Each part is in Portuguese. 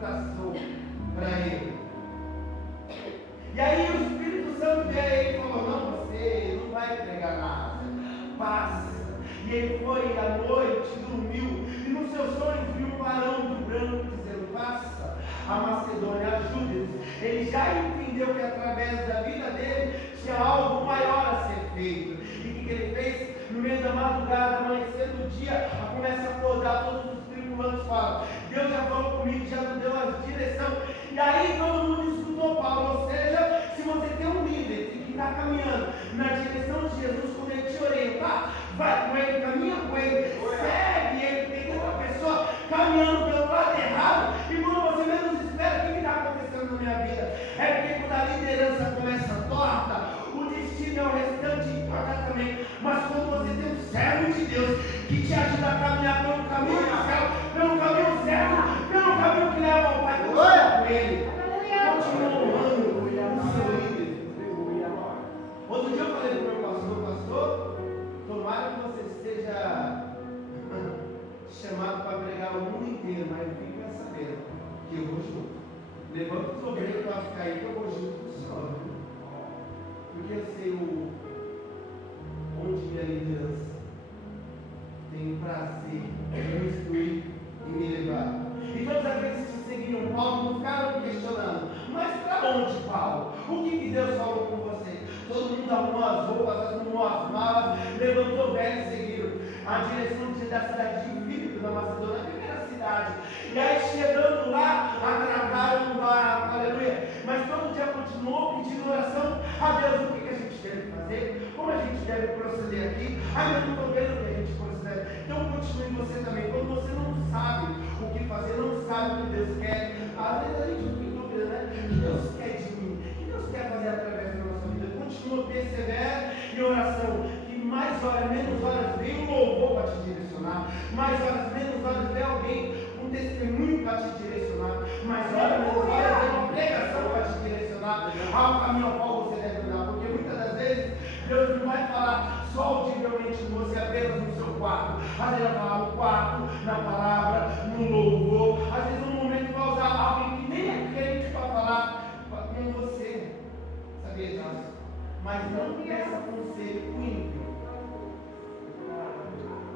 traçou para ele. E aí o Espírito Santo veio a ele e falou: não, você não vai pregar nada, passa. E ele foi à noite, dormiu, e nos seus sonhos viu um varão de branco dizendo: passa a Macedônia, ajuda-nos. Ele já entendeu que através da vida dele tinha algo maior a ser feito. E o que ele fez? No meio da madrugada, amanhecendo o dia, começa a acordar, todos os tripulantes falam: Deus já falou comigo, já me deu a direção. E aí todo mundo escutou Paulo. Ou seja, se você tem um líder que está caminhando na direção de Jesus, quando ele te orientar, vai com ele, caminha com ele, segue ele. Tem outra pessoa caminhando pelo lado errado, e quando você menos espera, o que está acontecendo na minha vida? É porque quando a liderança começa torta, o destino é o restante e torta também. Mas quando você tem um servo de Deus que te ajuda a caminhar pelo caminho do céu, pelo caminho certo, pelo caminho que leva ao Pai, continua com ele, continua honrando o seu líder. Outro dia eu falei para o meu pastor, tomara que você seja chamado para pregar o mundo inteiro, mas fica sabendo que eu vou junto. Levanta os obreiros para ficar aí, que eu vou junto com o senhor. Porque eu sei onde minha liderança tem prazer em me instruir e me levar. E todos aqueles que seguiram Paulo não ficaram questionando: mas para onde, Paulo? O que Deus falou com você? Todo mundo arrumou as roupas, arrumou as malas, levantou velho e seguiram a direção da cidade de Filipe, da Macedônia, a primeira cidade. E aí, chegando lá, atracaram um barco, aleluia. Mas todo dia continuou pedindo oração a Deus: o que a gente deve fazer? Como a gente deve proceder aqui? Ai, eu não estou vendo o que a gente procede. Então continue você também. Quando você não sabe o que fazer, não sabe o que Deus quer, às vezes a gente fica em dúvida, né? O que Deus quer de mim? O que Deus quer fazer através da nossa vida? Continua, persevera em oração. Que mais horas, menos horas, vem um louvor para te direcionar. Mais horas, menos horas, vem alguém com testemunho para te direcionar. Mais horas, menos horas, vem uma pregação para te direcionar ao caminho ao qual você deve andar. Porque muitas das vezes Deus não vai falar só audivelmente com você, apenas no seu quarto. Às vezes vai falar no quarto, na palavra, no louvor. Às vezes no momento vai usar alguém que nem é crente para falar com você. Sabia disso? Mas não peça conselho com ímpio.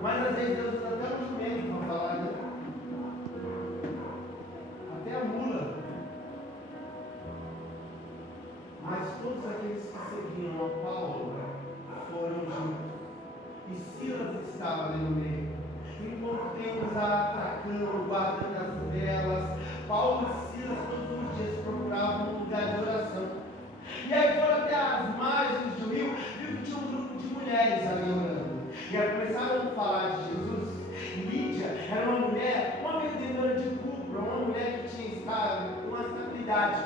Mas às vezes Deus usa até um jumento para falar, né? Até a mula. Mas todos aqueles que seguiam a Paulo foram juntos. E Silas estava ali no meio. Enquanto Deus atracando, guardando as velas, Paulo e Silas todos os dias procuravam um lugar de oração. E aí foram até as margens do rio, viu que tinha um grupo de mulheres ali orando. E aí começaram a falar de Jesus. Lídia era uma mulher, uma vendedora de púrpura, uma mulher que tinha uma estabilidade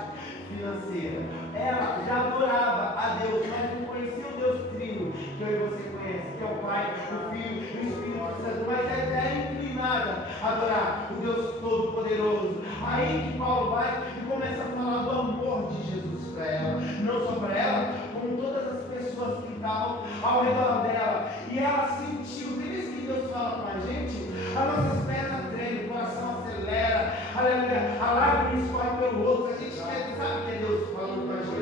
financeira. Ela já adorava a Deus, mas não conhecia o Deus Trino, que eu e você conhece, que é o Pai, o Filho e o Espírito Santo, mas ela já é inclinada a adorar o Deus Todo-Poderoso. Aí que Paulo vai e começa a falar do amor de Jesus para ela, não só para ela, como todas as pessoas que estavam ao redor dela. E ela sentiu, tem vezes que Deus fala com a gente, as nossas pernas tremem, o coração acelera, aleluia, a lágrima escorre pelo rosto, a gente sabe que é Deus falando com a gente.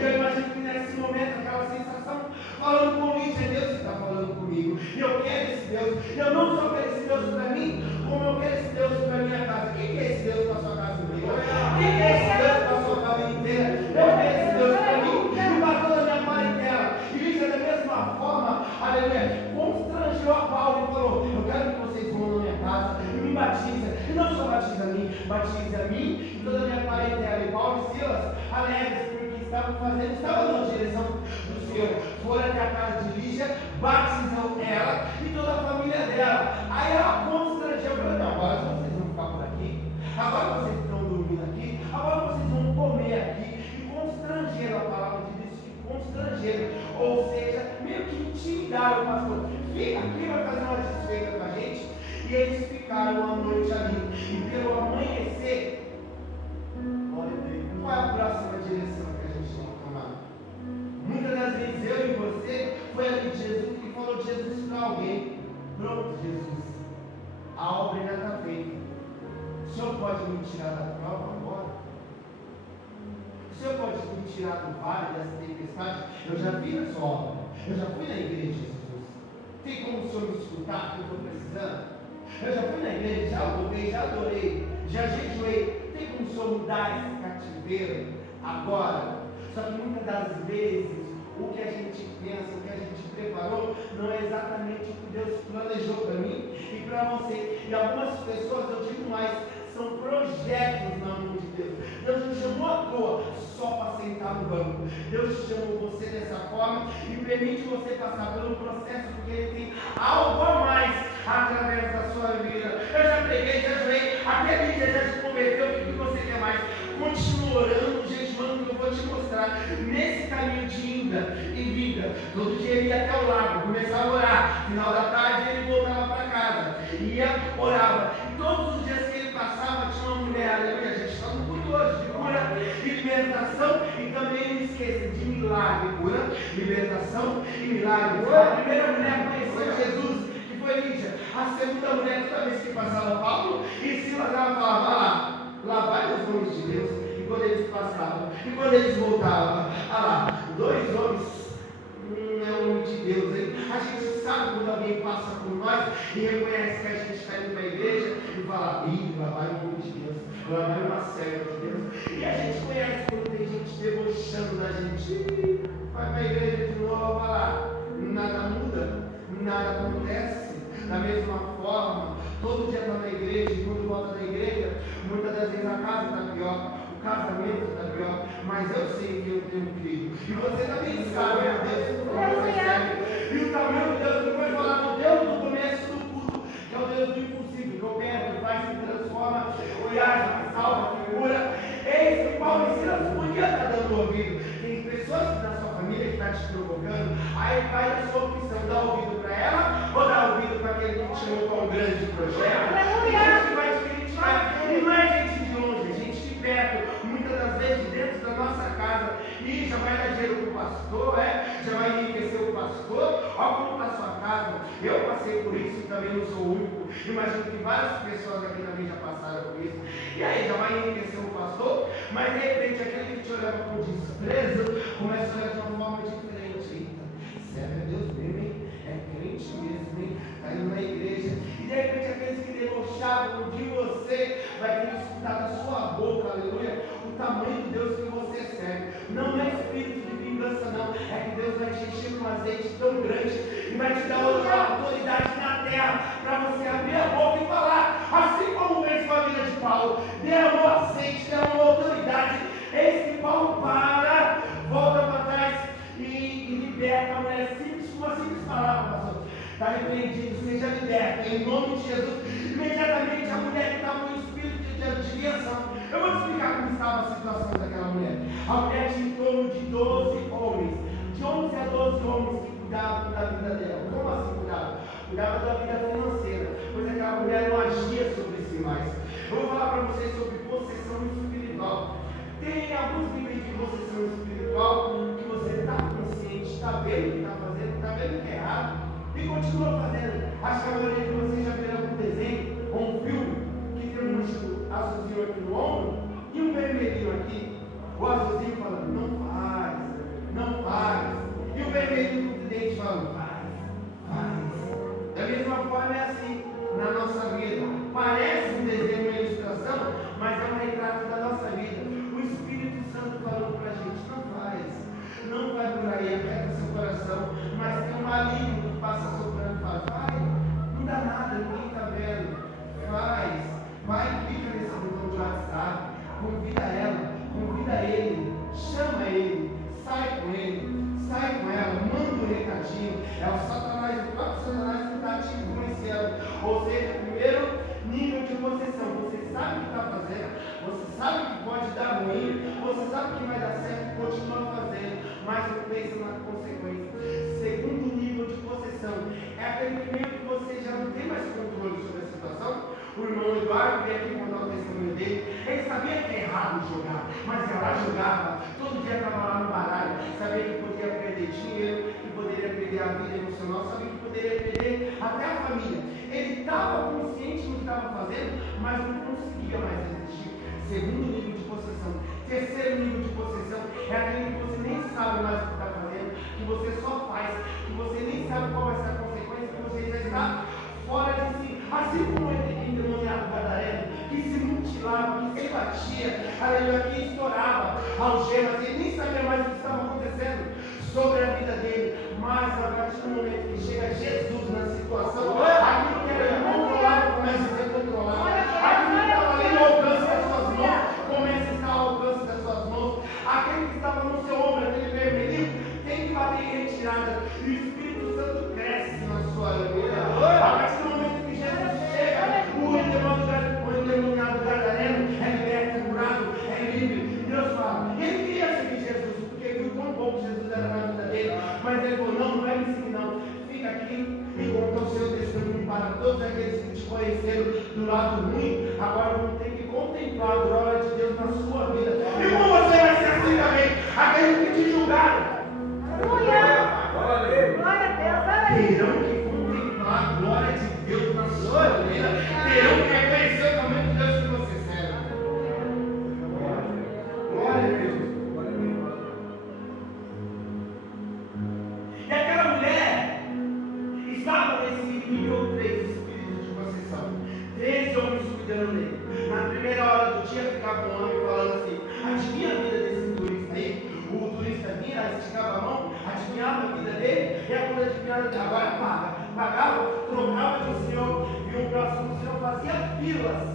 Eu imagino que nesse momento, aquela sensação, falando com Lídia, Deus está falando comigo, e eu quero esse Deus, eu não só quero esse Deus para mim, como eu quero esse Deus para minha casa. Quem é esse Deus para a sua casa inteira? Quem é esse Deus para a sua família inteira? Eu quero esse Deus para mim e para toda a minha parentela. E Lídia, da mesma forma, aleluia, constrangeu a Paulo e falou: eu quero que vocês vão na minha casa e me batizem. E não só batiza a mim e toda a minha parentela. E Paulo e Silas, alegres, porque estavam na direção do Senhor. Foram até a casa de Lídia, batizam ela e toda a família dela. Aí ela constrangeu, falou: não, agora vocês vão ficar por aqui, agora vocês estão dormindo aqui, agora vocês vão comer aqui. E constrangeram, a palavra de Deus, que constrangeram, ou seja, meio que intimidaram o pastor: fica aqui, vai fazer uma desfeita com a gente. E eles ficaram a noite ali. E pelo amanhecer, qual é a próxima direção que a gente tem que tomar? Muitas das vezes eu e você foi ali de Jesus que falou de Jesus para alguém. Pronto, Jesus, a obra ainda está feita. Senhor pode me tirar da prova agora? O Senhor pode me tirar do vale dessa tempestade? Eu já vi a sua obra. Eu já fui na igreja, Jesus. Tem como o Senhor me escutar que eu estou precisando? Eu já fui na igreja, já louvei, já adorei, já jejuei. Tem como o Senhor mudar esse cativeiro agora? Só que muitas das vezes o que a gente pensa, o que a gente preparou, não é exatamente o que Deus planejou para mim e para você. E algumas pessoas, eu digo mais, são projetos na mão de Deus. Deus te chamou à toa só para sentar no banco. Deus te chamou você dessa forma e permite você passar pelo processo, porque Ele tem algo a mais através da sua vida. Eu já preguei, já joguei, até Lídia já te converteu. O que você quer mais? Continua orando, jejuando, que eu vou te mostrar. Nesse caminho de ida e vida, todo dia ele ia até o lago, começava a orar. Final da tarde ele voltava para casa, ia, orava. E todos os dias que ele passava, tinha uma mulher, aleluia, a gente está no culto hoje de cura e libertação, e também não esqueça de milagre, cura, libertação e milagre. A primeira mulher conheceu Jesus, que foi Lídia. A segunda mulher, toda vez que passava Paulo e Silas, ela falava, lá vai os homens de Deus. E quando eles passavam, e quando eles voltavam, lá, dois homens, é o homem de Deus, hein? A gente sabe quando alguém passa por nós e reconhece que a gente está indo para a igreja e fala, lá vai o homem de Deus, lá vai uma serva de Deus. E a gente conhece quando tem gente debochando da gente, vai para a igreja de novo, vai lá, nada muda, nada acontece. Da mesma forma, todo dia está na igreja, e quando volta da igreja, muitas das vezes a casa está pior, o casamento está pior, mas eu sei que eu tenho crido. E você também sabe, meu Deus, como você serve. E o tamanho de Deus que foi falar no Deus do começo do culto, que é o Deus do impossível, que opera, que faz, que transforma, que age, que salva, que cura. Eis que Paulo e Silas podia estar dando ouvido. Tem pessoas que na sua família que estão te provocando, aí vai a sua opção, dar ouvido para ela ou dar ouvido para aquele que te chamou para um grande projeto. Tem gente que vai te criticar, e não é gente de longe, é gente de perto, muitas das vezes dentro da nossa casa, e já vai dar dinheiro para o pastor, já vai enriquecer o pastor. Olha como está a sua casa. Eu passei por isso e também não sou o único. Imagino que várias pessoas aqui também já passaram por isso. E aí já vai enriquecer o pastor, mas de repente aquele que te olhava com desprezo começa a olhar de uma forma diferente. Eita, serve a Deus mesmo, hein? É crente mesmo, hein? Está indo na igreja. E de repente aqueles que debochavam de você vai ter que escutar da sua boca, aleluia, o tamanho de Deus que você serve. Não é espírito de vingança, não. É que Deus vai te encher com um azeite tão grande e vai te dar uma autoridade na terra para você abrir a boca e falar, assim como fez com a vida de Paulo. Derramou azeite, derramou autoridade. Eis que Paulo para, volta para trás e liberta a mulher simples, com uma simples palavra, pastor. Está repreendido, seja liberto, em nome de Jesus. Imediatamente a mulher que estava com o espírito de vingança. Eu vou te explicar como estava a situação daquela mulher. A mulher tinha em torno de 12 homens, de 11 a 12 homens que cuidavam da vida dela. Como assim cuidavam? Cuidavam da vida financeira, pois aquela mulher não agia sobre si mais. Eu vou falar para vocês sobre possessão espiritual. Tem alguns níveis de possessão espiritual que você está consciente, está vendo o que está fazendo, está vendo que é errado e continua fazendo. Acho que a maioria de vocês já viram algum desenho ou um filme que tem um azulzinho aqui no ombro e um vermelhinho aqui. O azulzinho falando, não faz, não faz. E o vermelhinho com o dente falando, faz, faz. Da mesma forma é assim na nossa vida. Parece um desenho, uma ilustração, mas é um retrato da nossa vida. O Espírito Santo falando para a gente, não faz, não vai por aí, aperta seu coração, mas tem um maligno que passa soprando e fala, vai, não dá nada, ninguém está vendo, faz, vai, clica nesse botão de WhatsApp, convida ela, convida ele, chama ele, sai com ela, manda um recadinho. É o Satanás, o próprio Satanás que está te influenciando. Ou seja, primeiro nível de possessão, você sabe o que está fazendo, você sabe que pode dar ruim, você sabe que vai dar certo, continua fazendo, mas não pensa na consequência. Segundo nível de possessão, é aquele primeiro que você já não tem mais controle sobre a situação. O irmão Eduardo veio aqui contar o testemunho dele. Ele sabia que é errado jogar, mas ela jogava, todo dia estava lá no baralho, sabia que podia poderia perder dinheiro, que poderia perder a vida emocional, sabia que poderia perder até a família. Ele estava consciente do que estava fazendo, mas não conseguia mais resistir. Segundo nível de possessão. Terceiro nível de possessão é aquele que você nem sabe mais o que está fazendo, que você só faz, que você nem sabe qual vai ser a consequência, que você já está fora de si. Assim como ele endemoniado gadareno, que se mutilava, que se batia, aleluia, que estourava algemas, ele nem sabia mais o que estava acontecendo sobre a vida dele. Mas a partir do momento que chega Jesus na situação, aquilo que era incontrolável começa a ser controlado. Aquilo que estava ali no alcance das suas mãos começa a estar ao alcance das suas mãos. Aquele que estava no seu ombro, aquele vermelhinho, tem que bater em retirada. E o Espírito Santo cresce na sua vida. A partir do momento que Jesus chega, o endemoniado gadareno é liberto, é curado, é livre. Deus fala. Ele queria seguir Jesus, porque viu quão bom que Jesus era na vida dele. Mas ele falou: não vai me seguir, não. Fica aqui e conta o seu testemunho para todos aqueles que te conheceram do lado ruim. Agora vão ter que contemplar a glória de Deus na sua vida. E como você vai ser assim também? Aqueles que te julgaram. Glória a Deus. Terão que contemplar a glória de Deus na sua vida. Terão que reconhecer o tamanho de Deus que você serve. Glória a Deus. E aquela mulher estava nesse nível 3 espírito de possessão. 13 homens cuidando dele. Na primeira hora do dia ficava um homem falando assim: adivinha a vida desse turista aí? O turista vinha, esticava a mão, adivinhava a vida dele, e quando adivinhava, agora paga. Pagava, trocava de um senhor, e o próximo senhor fazia filas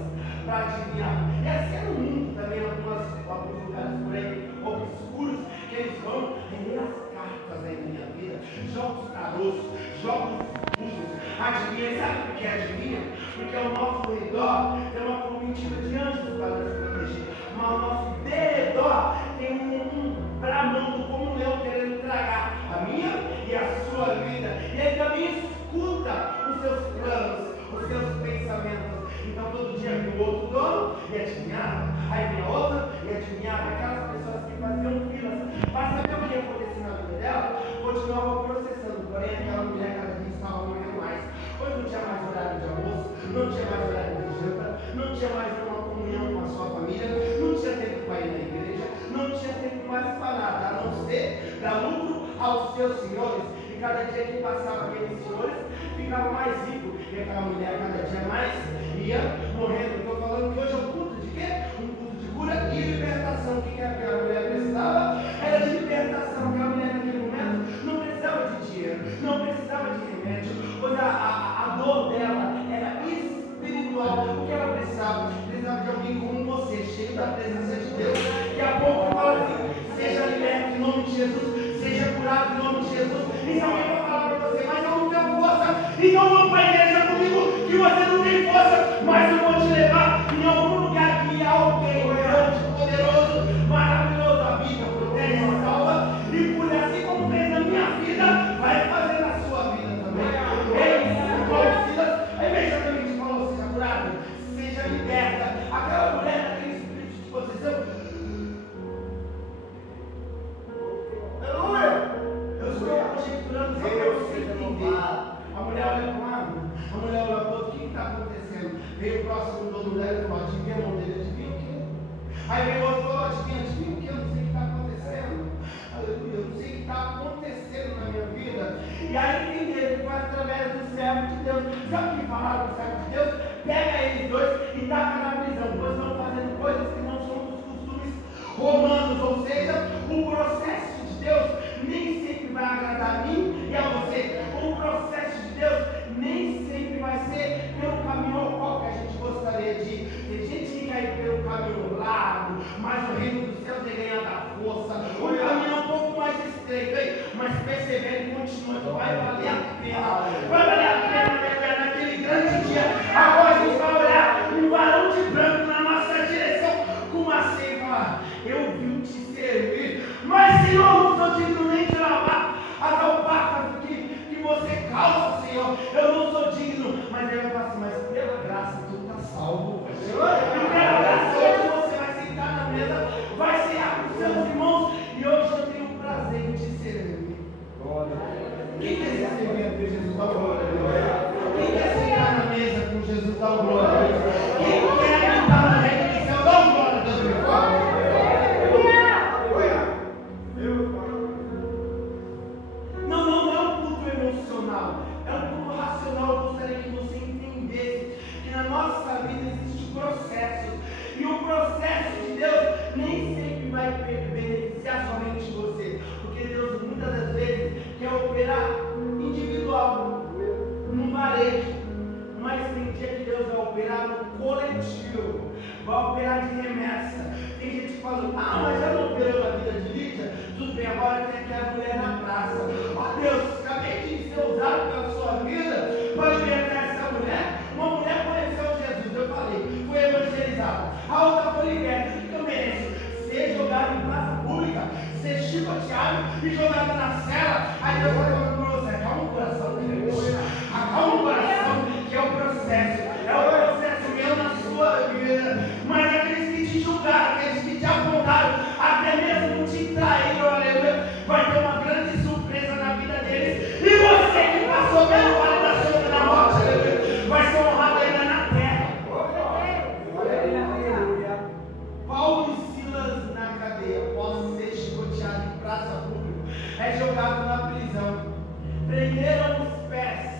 para adivinhar. E assim é no mundo também, alguns lugares por aí obscuros, que eles vão ler as cartas aí na minha vida, jogos caroços, jogos búzios. Adivinha, sabe por que adivinha? Porque ao nosso redor tem uma comitiva de anjos para nos proteger, mas ao nosso redor tem um bramando como um leão querendo tragar a minha e a sua vida. E ele também escuta os seus planos, os seus pensamentos. Então todo dia vinha o outro dono e adivinhava, aí vinha outra e adivinhava. Aquelas pessoas que faziam filas para saber o que ia acontecer na vida dela, continuavam processando. Porém aquela mulher cada dia estava morrendo mais. Hoje não tinha mais horário de almoço, não tinha mais horário de janta, não tinha mais uma comunhão com a sua família, não tinha tempo para ir na igreja, não tinha tempo mais para nada, a não ser dar lucro aos seus senhores. E cada dia que passava aqueles senhores ficava mais rico, e aquela mulher cada dia mais ia morrendo. Estou falando que hoje é um culto de quê? Um culto de cura e libertação. O que aquela mulher precisava? Era de libertação. Aquela mulher naquele momento não precisava de dinheiro, não precisava de remédio, pois a dor dela era espiritual. O que ela precisava? Precisava de alguém como você, cheio da presença de Deus. Daqui a pouco fala assim: seja liberto em nome de Jesus, seja curado em nome de Jesus. E se alguém vai falar para você: mas eu não tenho força, então vamos para a igreja comigo, que você não tem força, mas eu vou te levar em algum lugar que há alguém grande, poderoso, maravilhoso, habita, protege, salva e cura. Assim como fez na minha vida, vai fazer na sua vida também. Ele, igual Silas, imediatamente falou: seja curado, seja liberta. Aquela mulher, aquele espírito de possessão. Aleluia! Eu estou conjecturando só para você entender. A mulher olha para um lado, a mulher olha para o outro: o que está acontecendo? Veio o próximo dono dela e falou: adivinha a mão dele, adivinha o quê? Aí veio o outro e falou: adivinha o quê? Eu não sei o que está acontecendo. Aleluia, eu não sei o que está acontecendo na minha vida. E aí entenderam que foi através do servo de Deus. Sabe o que falaram do servo de Deus? Pega eles dois e taca na prisão, pois estão fazendo coisas que não são dos costumes romanos. Ou seja, o processo de Deus nem sempre vai agradar a mim e a você. O processo de Deus nem sempre vai ser pelo caminho ao qual que a gente gostaria de ir. Tem gente que quer ir pelo caminho largo, mas o reino dos céus é ganhar da força. O caminho é um pouco mais estreito, hein? Mas persevere e continua, que vai valer a pena. Vai valer a pena naquele grande dia. Agora a gente vai olhar um varão de branco na nossa direção com uma ceia e falar: eu vim te servir, mas Senhor, não sou digno nem de lavar as alpacas que você calça, Senhor. Eu não sou digno. Mas ele vai falar assim: mas pela graça tu está salvo. E pela graça hoje você vai sentar na mesa, vai cear com seus irmãos, e hoje eu tenho o prazer de te servir. coletivo, vai operar de remessa. Tem gente que fala, mas já não operou na vida de Lídia? Tudo bem, agora tem aquela mulher na praça. Ó Deus, acabei de ser usado pela sua vida para libertar essa mulher. Uma mulher conheceu Jesus, eu falei, foi evangelizada. A outra foi liberta. O que eu mereço? Ser jogado em praça pública, ser chicoteado e jogado na cela. Aí Deus vai falando para você, acalma o coração, Deus. Acalma o coração, que é o processo. É o processo meu na sua vida. Mas aqueles que te julgaram, aqueles que te apontaram, até mesmo te traíram, aleluia, vai ter uma grande surpresa na vida deles. E você que passou pelo vale da sombra da morte, aleluia, vai ser honrado ainda na terra. Paulo e Silas na cadeia, após ser chicoteado em praça pública, é jogado na prisão. Prenderam os pés,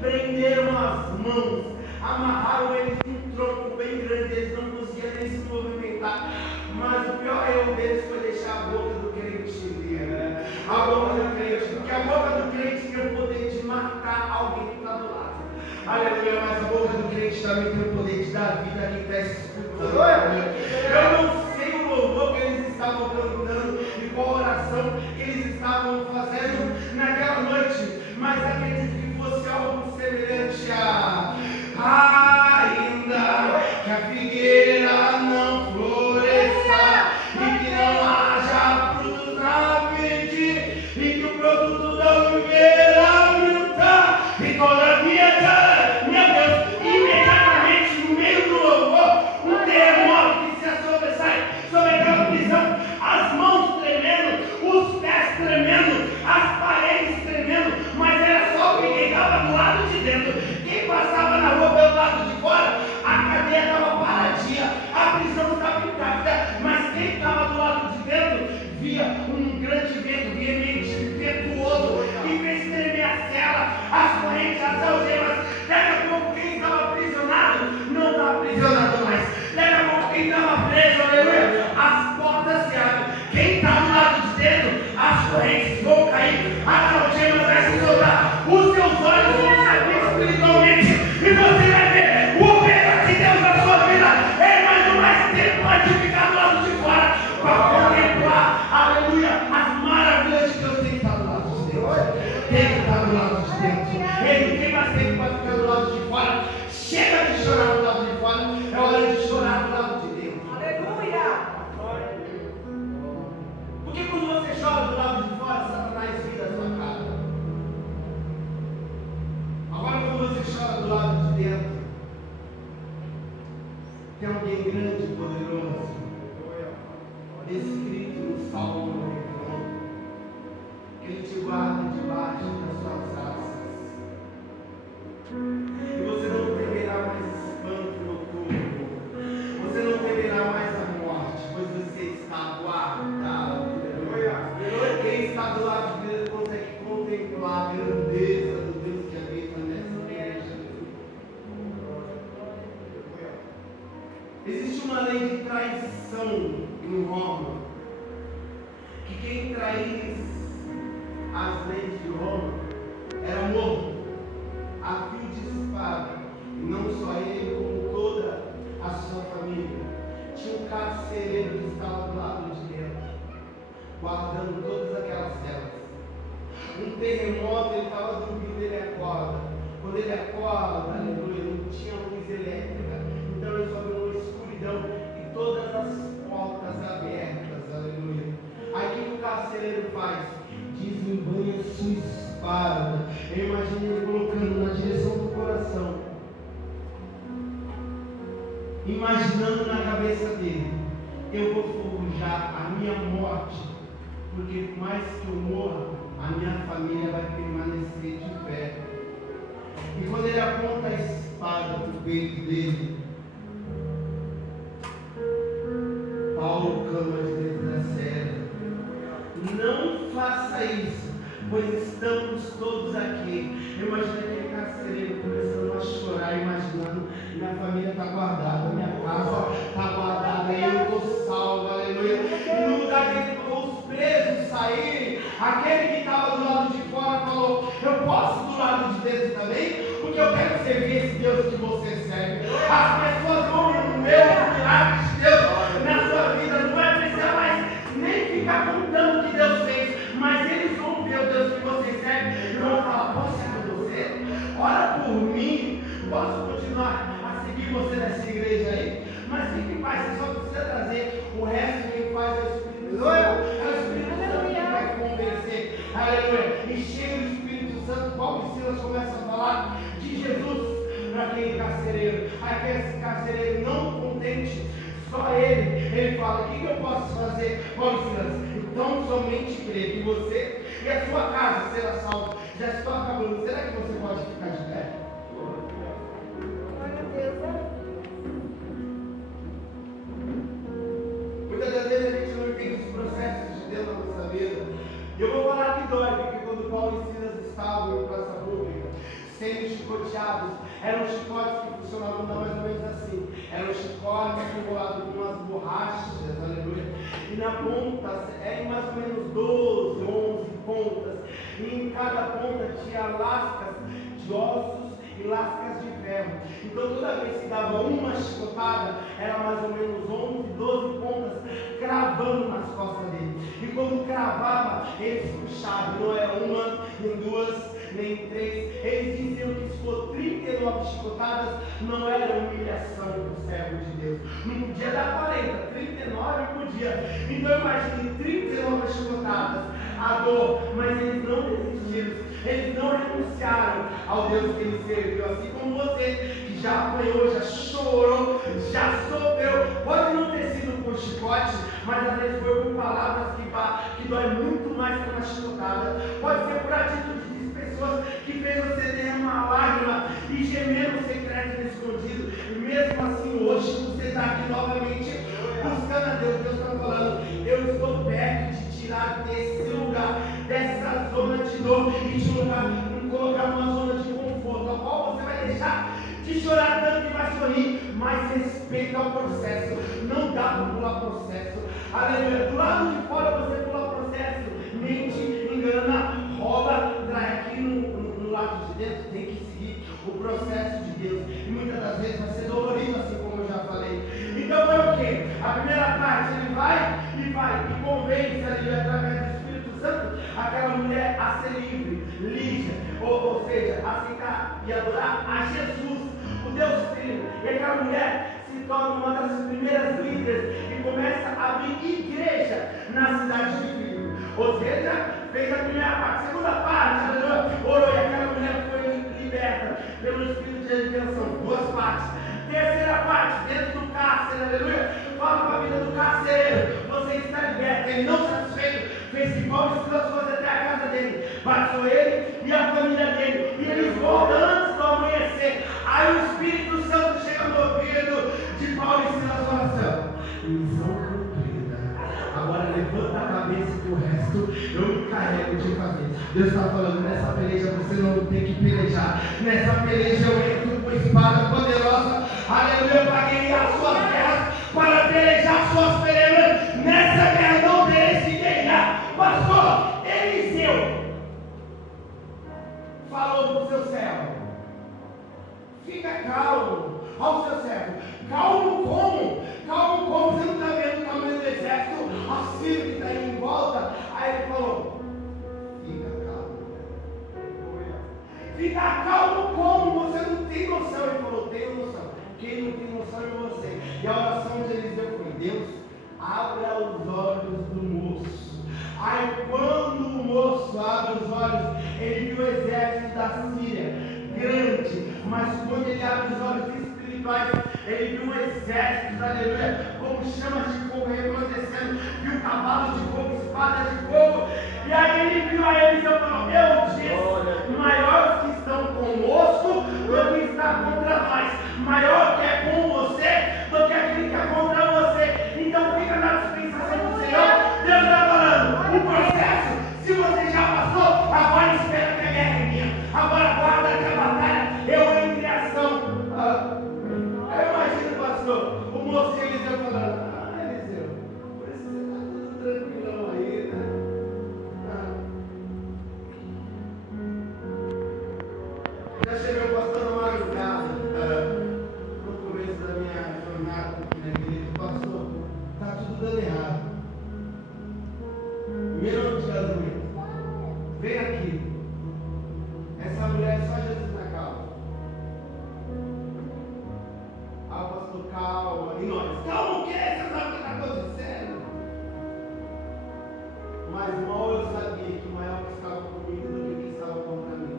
prenderam as mãos, amarraram eles em um tronco bem grande, eles não conseguiam nem se movimentar. Mas o pior erro deles foi deixar a boca do crente livre, né? A boca do crente, porque a boca do crente tem o poder de matar alguém que está do lado. Aleluia, mas a boca do crente também tem o poder de dar vida a quem está escutando. Eu não sei o louvor que eles estavam cantando e qual oração que eles estavam fazendo naquela noite, mas acredito que fosse algo semelhante a ainda que a figueira não floresça e que não haja frutos na vide e que o produto da oliveira aumenta e todavia, meu Deus, imediatamente no meio do louvor, um terremoto que se sobressai sobre aquela prisão, as mãos tremendo, os pés tremendo, as paredes tremendo, mas era só quem estava do lado de dentro. Quem passava na rua pelo lado de fora, a cadeia estava paradinha, a prisão estava intacta, mas quem estava do lado de dentro via um grande vento veemente, impetuoso, que fez tremer a cela, as correntes, as algemas. Daqui a pouco quem estava aprisionado não estava aprisionado mais. Daqui a pouco quem estava preso, aleluia, as portas se abrem. Quem está do lado de dentro, as correntes vão cair, as algemas vão se soltar, os seus olhos vão se abrir espiritualmente e você vai ver o poder de Deus na sua vida. Ele mais mais tempo pode ficar do lado de fora para contemplar, aleluia, as maravilhas de Deus. Tem que estar do lado de Deus, tem que estar do lado de dentro. Ele tem mais tempo para ficar do lado de fora. Chega de chorar do lado de fora, é hora de chorar do lado de dentro. Aleluia! Porque quando você chora do lado de fora, Satanás vira a sua cara. Agora quando você chora do lado de dentro, tem alguém grande e poderoso, escrito no Salmo 91, que Ele te guarda debaixo das suas asas. E você não temerá mais espanto noturno, você não temerá mais a morte, pois você está guardado. Quem está do lado de Deus consegue contemplar a grandeza do Deus que habita nessa igreja. Existe uma lei de traição em Roma, que quem traísse as leis de Roma era morto a fio de espada, e não só ele, como toda a sua família. Tinha um carcereiro que estava do lado de dentro, guardando todas aquelas celas. Um terremoto, ele estava dormindo, ele acorda. Quando ele acorda, aleluia, não tinha luz elétrica, então ele só viu uma escuridão e todas as portas abertas, aleluia. Aí o que o carcereiro faz? Desembanha sua espada. Eu imagino ele colocando na direção do coração, imaginando na cabeça dele: eu vou forjar a minha morte, porque por mais que eu morra, a minha família vai permanecer de pé. E quando ele aponta a espada para o peito dele, Paulo clama de dentro da cela: não faça isso, pois estamos todos aqui. Eu imagino aquele carcereiro começando a chorar, imaginando: minha família está guardada, minha casa está guardada, eu estou salvo, aleluia. E no lugar de os presos saírem, aquele que estava do lado de fora falou: eu posso do lado de dentro também, porque eu quero servir esse Deus que você serve. As pessoas Mas fique em paz, você só precisa trazer. O resto quem faz é o Espírito Santo. É o Espírito Santo que vai convencer. Aleluia. E cheio do Espírito Santo, Paulo e Silas começam a falar de Jesus para aquele carcereiro. Aquele carcereiro não contente, só ele fala: o que eu posso fazer, Paulo e Silas? Então somente crer que você e a sua casa será salvo. Já estou acabando. Será que você pode ficar de pé? Glória a Deus. Muitas das vezes a gente não entende os processos de Deus na nossa vida. Eu vou falar que dói, porque quando Paulo e Silas estavam em praça pública, sendo chicoteados, eram chicotes que funcionavam mais ou menos assim. Eram chicotes enrolados com umas borrachas, aleluia. E na ponta, eram mais ou menos 12, 11 pontas. E em cada ponta tinha lascas de ossos e lascas de ferro. Então toda vez que dava uma chicotada, era mais ou menos 11, 12 pontas cravando nas costas dele. E quando cravava, eles puxavam. Não era uma, nem duas, nem três. Eles diziam que se for 39 chicotadas, não era humilhação para o servo de Deus. Não podia dar 40, 39 podia. Então imagine 39 chicotadas, a dor, mas eles não desistiram. Eles não renunciaram ao Deus que eles serviu. Assim como você, que já apanhou, já chorou, já sofreu. Pode não ter sido por chicote, mas às vezes foi por palavras que dói muito mais que uma chicotada. Pode ser por atitudes de pessoas que fez você ter uma lágrima e gemer no secreto e no escondido. E mesmo assim hoje você está aqui novamente buscando a Deus. Deus está falando: eu estou perto de tirar desse lugar, dessa zona de dor e te colocar numa zona de conforto, a qual você vai deixar de chorar tanto e vai sorrir, mas respeita o processo. Não dá para pular processo. Aleluia. Do lado de fora você pula processo, mente, engana, rouba, trai. Aqui no lado de dentro tem que seguir o processo de Deus. E muitas das vezes vai ser dolorido, assim como eu já falei. Então foi o quê? A primeira parte, ele vai e convence ali através do Espírito Santo aquela mulher a ser livre, Lígia, ou seja, aceitar e adorar a Jesus, o Deus Filho. E aquela mulher se torna uma das primeiras líderes e começa a abrir igreja na cidade de Filipe. Ou seja, fez a primeira parte. Segunda parte, aleluia, orou e aquela mulher foi liberta pelo Espírito de revelação. Duas partes. Terceira parte, dentro do cárcere, aleluia, fala para a vida do carcereiro: você está liberto. Ele não satisfeito, fez que Paulo e Silas fossem até a casa dele, bateu ele e a família dele, e eles voltam antes do amanhecer. Aí o Espírito Santo chega no ouvido de Paulo e Silas e fala assim: missão cumprida, agora levanta a cabeça que o resto eu me carrego de fazer. Deus está falando: nessa peleja você não tem que pelejar, nessa peleja eu entro com espada poderosa, aleluia, para guerrear suas guerras, para pelejar suas pelejas. Nessa guerra não tereis que guerrear. Pastor Eliseu falou para o seu servo: fica calmo. Ao seu servo: calmo como? Calmo como? Você não está vendo o tamanho do exército assírio que está aí em volta? Aí ele falou: fica calmo. Fica calmo como? Você não tem noção. Ele falou: tenho noção. Quem não tem noção é você. E a oração de Eliseu foi: Deus, abra os olhos do moço. Aí quando o moço abre os olhos, ele viu o exército da Síria, grande, mas quando ele abre os olhos espirituais, ele viu um exército, aleluia, como chamas de fogo resplandecendo, viu cavalos de fogo, espadas de fogo. E aí ele viu a eles e falou: eu disse, maior que estão conosco do que está contra nós, maior que é com você do que aquele que é contra você. Então fica na dispensação do Senhor. Deus está falando: o processo, se você já passou, agora espera que a guerra é minha, agora guarda que a batalha eu entrei em ação. Eu imagino, pastor, o moço Eliseu falando: Eliseu, por isso você está tudo tranquilão aí, né? Já chegou o pastor na madrugada, procurando calma. E nós, calma o quê? Você sabe o que está acontecendo? Mas mal eu sabia que o maior que estava comigo do que quem estava contra mim.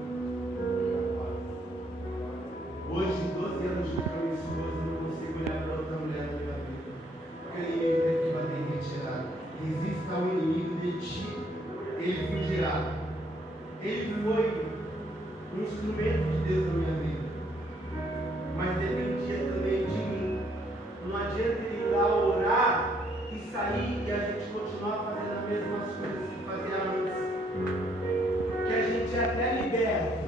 Hoje, 12 anos de compromisso, eu não consigo olhar para outra mulher na minha vida. Porque o inimigo teve que bater em retirada. Resista ao inimigo de ti, ele fugirá. Ele foi um instrumento de Deus na minha vida. Mas dependia também de mim. Não adianta ele ir lá orar e sair e a gente continuar fazendo as mesmas coisas que fazia antes. Que a gente é até liberta.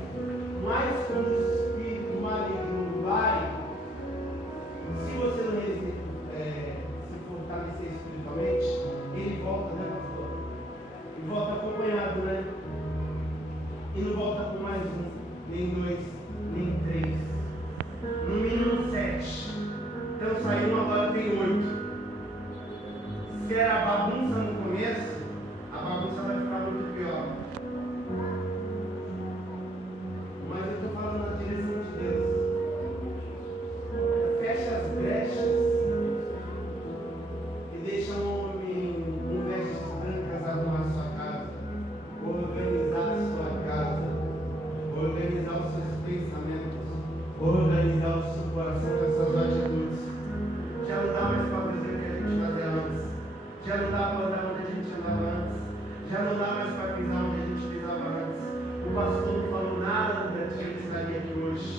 Mas quando o espírito maligno vai, se você não se fortalecer espiritualmente, ele volta, né, pastor? E volta acompanhado, né? E não volta com mais um, nem dois, nem três. No mínimo 7. Então saiu, agora tem 8. Se era bagunça no começo, a bagunça vai ficar muito pior. Mas eu estou falando na direção de Deus. Fecha as brechas e deixa um homem com vestes brancas arrumar sua casa, organizar a sua casa, organizar os seus pensamentos, organizar o seu coração com essas atitudes. Já não dá mais para fazer o que a gente fazia antes. Já não dá para andar onde a gente andava antes. Já não dá mais para pisar onde a gente pisava antes. O pastor não falou nada da gente estaria aqui hoje.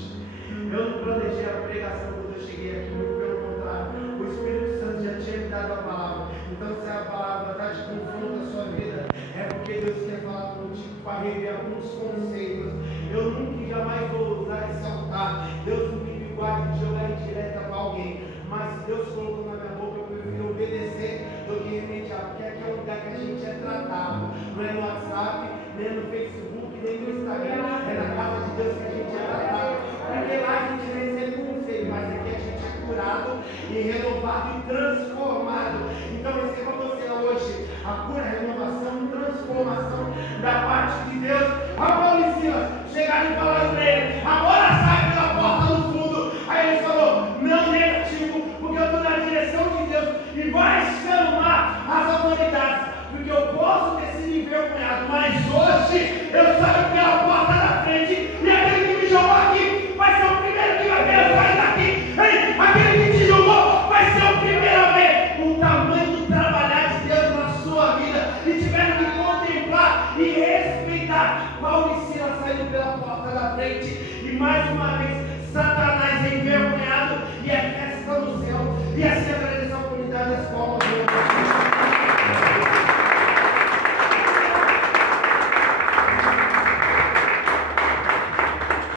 Eu não planejei a pregação quando eu cheguei aqui, muito pelo contrário. O Espírito Santo já tinha me dado a palavra. Então, se a palavra está de confronto à sua vida, é porque Deus quer falar contigo para rever alguns conceitos. Eu nunca e jamais vou usar esse altar. Deus não me guarde de jogar indireta para alguém. Mas Deus colocou na minha boca, eu prefiro obedecer do que remediar. Porque aqui é o lugar que a gente é tratado. Não é no WhatsApp, nem no Facebook, nem no Instagram. É na casa de Deus que a gente é tratado. Porque lá a gente recebe conselho, mas aqui a gente é curado e renovado e transformado. Então receba você hoje a cura, a renovação, transformação da parte de Deus. A Paulo e Silas chegaram e falaram para ele: agora sai pela porta do fundo. Aí ele falou: não negativo, porque eu estou na direção de Deus e vai chamar as autoridades. Porque eu posso ter sido envergonhado, mas hoje